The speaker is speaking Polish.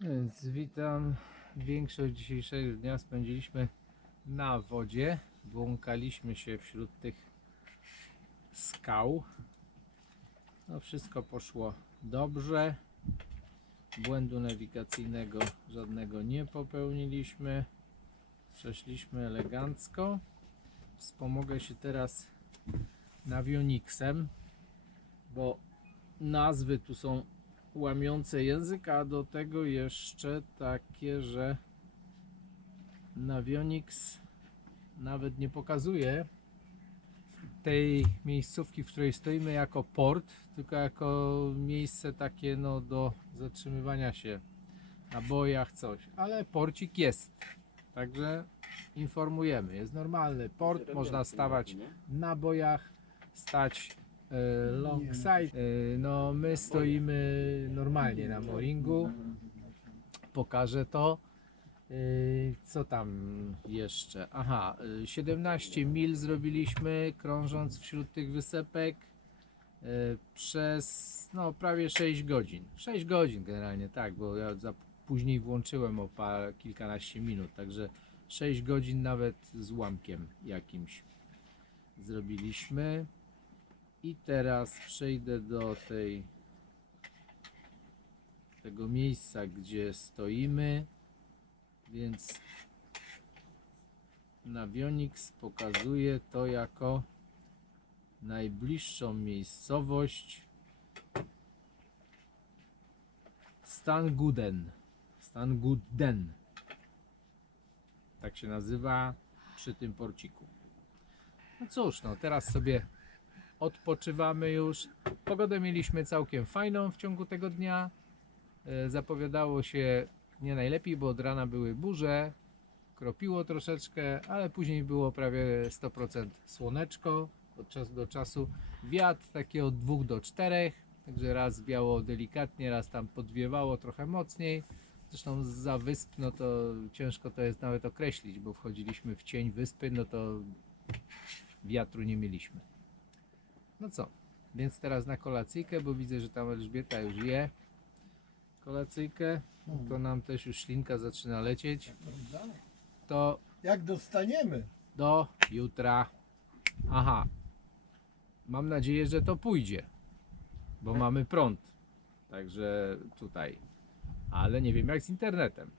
Więc witam. Większość dzisiejszego dnia spędziliśmy na wodzie. Błąkaliśmy się wśród tych skał. No wszystko poszło dobrze. Błędu nawigacyjnego żadnego nie popełniliśmy. Przeszliśmy elegancko. Wspomogę się teraz nawioniksem, bo nazwy tu są łamiące język, a do tego jeszcze takie, że Navionics nawet nie pokazuje tej miejscówki, w której stoimy jako port, tylko jako miejsce takie no, do zatrzymywania się na bojach, coś. Ale porcik jest. Także informujemy. Jest normalny port, można stawać na bojach, stać e, long side. E, no my stoimy normalnie na mooringu. Pokażę to. E, Co tam jeszcze? Aha, e, 17 mil zrobiliśmy krążąc wśród tych wysepek przez no prawie 6 godzin. 6 godzin generalnie tak, bo ja za później włączyłem o par, kilkanaście minut, także 6 godzin nawet z ułamkiem jakimś zrobiliśmy. I teraz przejdę do tej tego miejsca, gdzie stoimy. Więc Navionics pokazuje to jako najbliższą miejscowość Stanguden. Stanguden. Tak się nazywa przy tym porciku. No cóż, no teraz sobie odpoczywamy już. Pogodę mieliśmy całkiem fajną w ciągu tego dnia. E, Zapowiadało się nie najlepiej, bo od rana były burze, kropiło troszeczkę, ale później było prawie 100% słoneczko od czasu do czasu. Wiatr taki od 2 do 4, także raz wiało delikatnie, raz tam podwiewało trochę mocniej. Zresztą za wysp, no to ciężko to jest nawet określić, bo wchodziliśmy w cień wyspy, no to wiatru nie mieliśmy. No co, więc teraz na kolacyjkę, bo widzę, że tam Elżbieta już je kolacyjkę, to nam też już ślinka zaczyna lecieć. To Jak dostaniemy? do jutra. Aha. Mam nadzieję, że to pójdzie, bo mamy prąd. Także tutaj. Ale nie wiem jak z internetem.